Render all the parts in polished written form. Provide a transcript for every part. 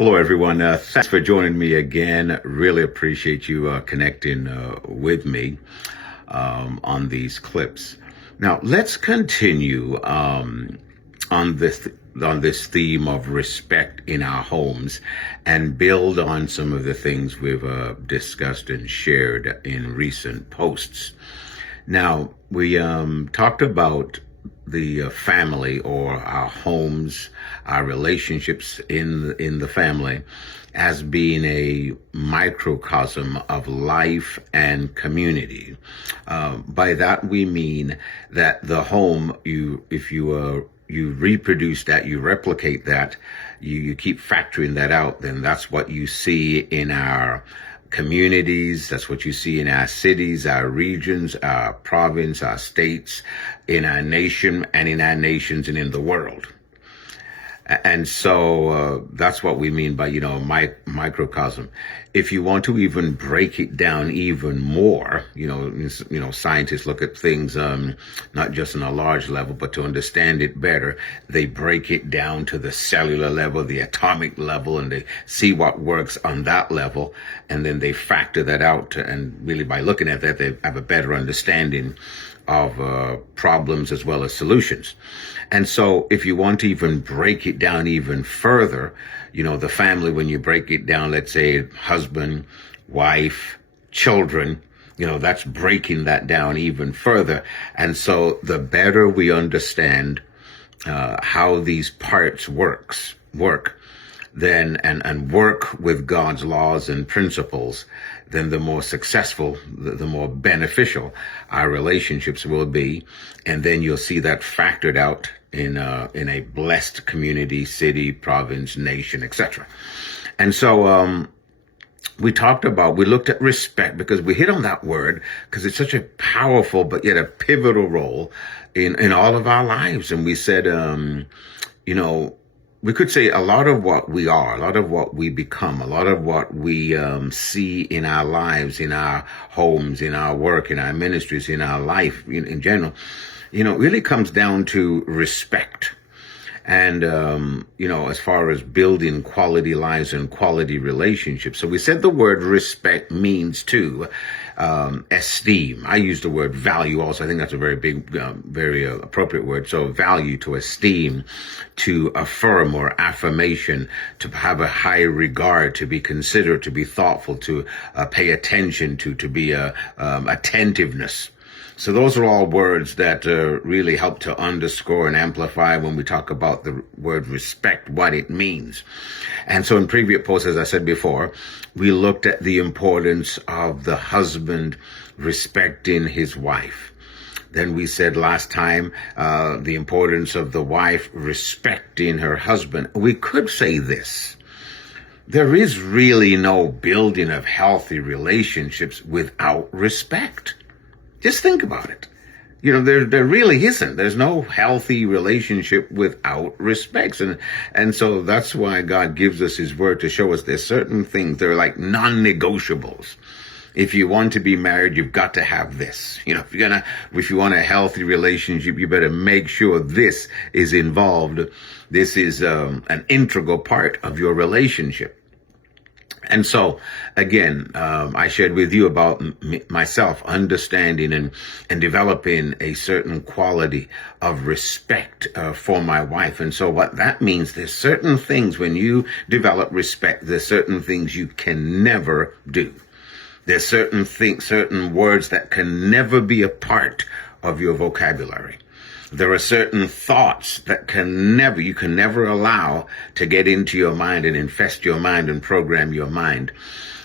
Hello, everyone. Thanks for joining me again. Really appreciate you connecting with me on these clips. Now, let's continue on this theme of respect in our homes and build on some of the things we've discussed and shared in recent posts. Now, we talked about the family or our homes, our relationships in the family as being a microcosm of life and community. By that we mean that the home, if you reproduce that, you replicate that, you keep factoring that out, then that's what you see in our communities. That's what you see in our cities, our regions, our province, our states, in our nation, and in our nations and in the world. And so that's what we mean by, microcosm. If you want to even break it down even more, scientists look at things not just on a large level, but to understand it better, they break it down to the cellular level, the atomic level, and they see what works on that level, and then they factor that out. And really, by looking at that, they have a better understanding of problems as well as solutions. And so if you want to even break it down even further, the family, when you break it down, let's say husband, wife, children, that's breaking that down even further. And so the better we understand how these parts work, then and work with God's laws and principles, then the more successful, the more beneficial our relationships will be. And then you'll see that factored out in a blessed community, city, province, nation, etc. And so we looked at respect, because we hit on that word because it's such a powerful but yet a pivotal role in all of our lives. And we said, we could say a lot of what we are, a lot of what we become, a lot of what we see in our lives, in our homes, in our work, in our ministries, in our life in general, really comes down to respect. And, as far as building quality lives and quality relationships. So we said the word respect means to esteem. I use the word value also. I think that's a very big, very appropriate word. So value, to esteem, to affirm or affirmation, to have a high regard, to be considerate, to be thoughtful, to pay attention to be attentiveness. So those are all words that really help to underscore and amplify when we talk about the word respect, what it means. And so in previous posts, as I said before, we looked at the importance of the husband respecting his wife. Then we said last time the importance of the wife respecting her husband. We could say this: there is really no building of healthy relationships without respect. Just think about it. There really isn't. There's no healthy relationship without respect. And so that's why God gives us his word to show us there's certain things, they're like non-negotiables. If you want to be married, you've got to have this. If you want a healthy relationship, you better make sure this is involved. This is an integral part of your relationship. And so, again, I shared with you about myself understanding and developing a certain quality of respect for my wife. And so what that means, there's certain things when you develop respect, there's certain things you can never do. There's certain words that can never be a part of your vocabulary. There are certain thoughts that you can never allow to get into your mind and infest your mind and program your mind.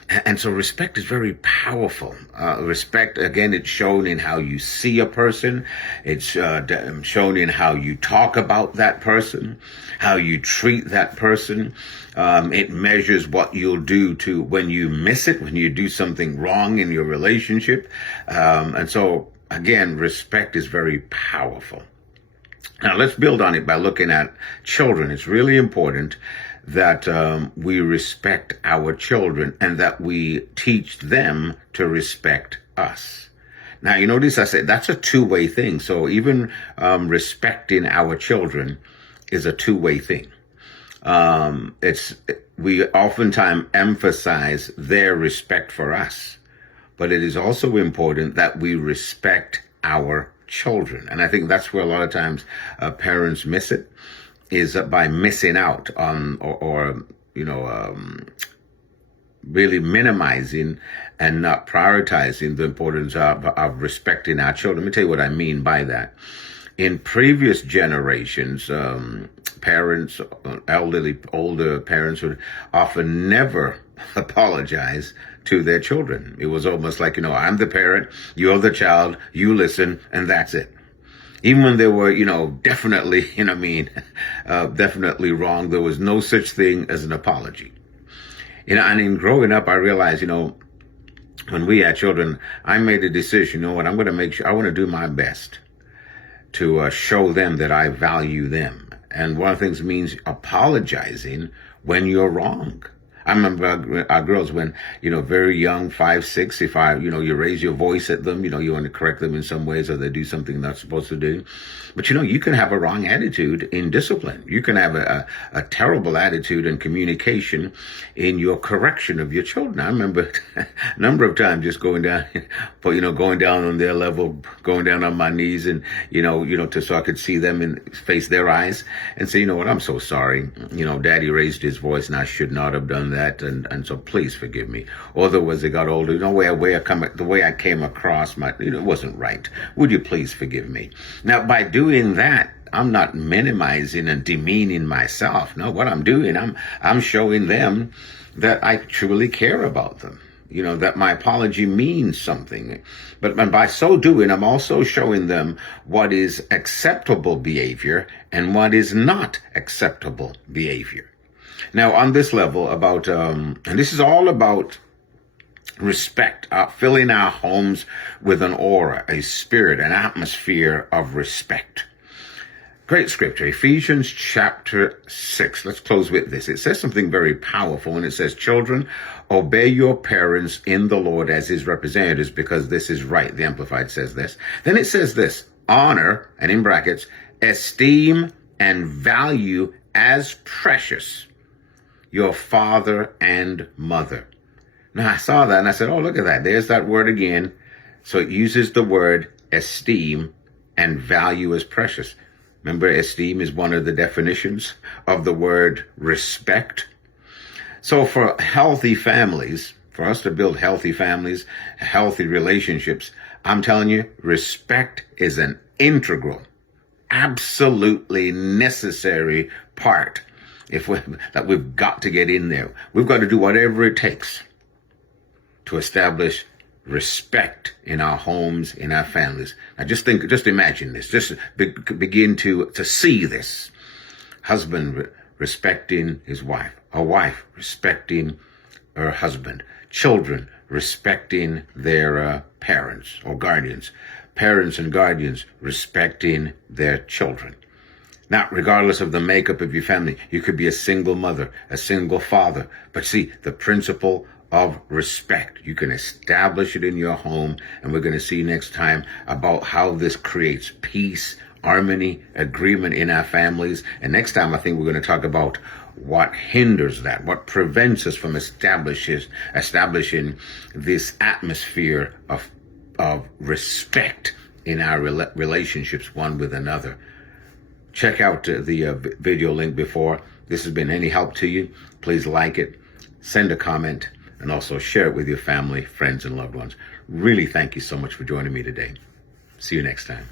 And so respect is very powerful. Respect, again, it's shown in how you see a person. It's shown in how you talk about that person, how you treat that person. It measures what you'll do to when you miss it, when you do something wrong in your relationship. And so, again, respect is very powerful. Now, let's build on it by looking at children. It's really important that we respect our children and that we teach them to respect us. Now, you notice I said that's a two-way thing. So even respecting our children is a two-way thing. We oftentimes emphasize their respect for us, but it is also important that we respect our children. And I think that's where a lot of times parents miss it, is by missing out on or really minimizing and not prioritizing the importance of respecting our children. Let me tell you what I mean by that. In previous generations, parents, older parents would often never apologize to their children. It was almost like, I'm the parent, you're the child, you listen, and that's it. Even when they were, definitely, definitely wrong, there was no such thing as an apology. And in growing up, I realized, when we had children, I made a decision, what, I'm going to make sure, I want to do my best to show them that I value them. And one of the things means apologizing when you're wrong. I remember our girls when, very young, 5, 6, if you raise your voice at them, you want to correct them in some ways or they do something they're not supposed to do. But, you can have a wrong attitude in discipline. You can have a terrible attitude in communication in your correction of your children. I remember a number of times just going down, going down on their level, going down on my knees and, so I could see them and face their eyes and say, what, I'm so sorry. Daddy raised his voice and I should not have done that. And so please forgive me. Although as they got older, the way I came across, it wasn't right. Would you please forgive me? Now, by doing that, I'm not minimizing and demeaning myself. No, what I'm doing, I'm showing them that I truly care about them. That my apology means something. But by so doing, I'm also showing them what is acceptable behavior and what is not acceptable behavior. Now, on this level about, and this is all about respect, filling our homes with an aura, a spirit, an atmosphere of respect. Great scripture, Ephesians chapter 6. Let's close with this. It says something very powerful, and it says, children, obey your parents in the Lord as his representatives, because this is right. The Amplified says this. Then it says this, honor, and in brackets, esteem and value as precious your father and mother. Now, I saw that and I said, oh, look at that. There's that word again. So it uses the word esteem and value as precious. Remember, esteem is one of the definitions of the word respect. So for healthy families, for us to build healthy families, healthy relationships, I'm telling you, respect is an integral, absolutely necessary part that we've got to get in there. We've got to do whatever it takes to establish respect in our homes, in our families. Now just imagine this. Just begin to see this. Husband respecting his wife. A wife respecting her husband. Children respecting their parents or guardians. Parents and guardians respecting their children. Now, regardless of the makeup of your family, you could be a single mother, a single father. But see, the principle of respect, you can establish it in your home. And we're going to see next time about how this creates peace, harmony, agreement in our families. And next time, I think we're going to talk about what hinders that, what prevents us from establishing this atmosphere of respect in our relationships one with another. Check out the video link before. This has been any help to you. Please like it, send a comment, and also share it with your family, friends, and loved ones. Really thank you so much for joining me today. See you next time.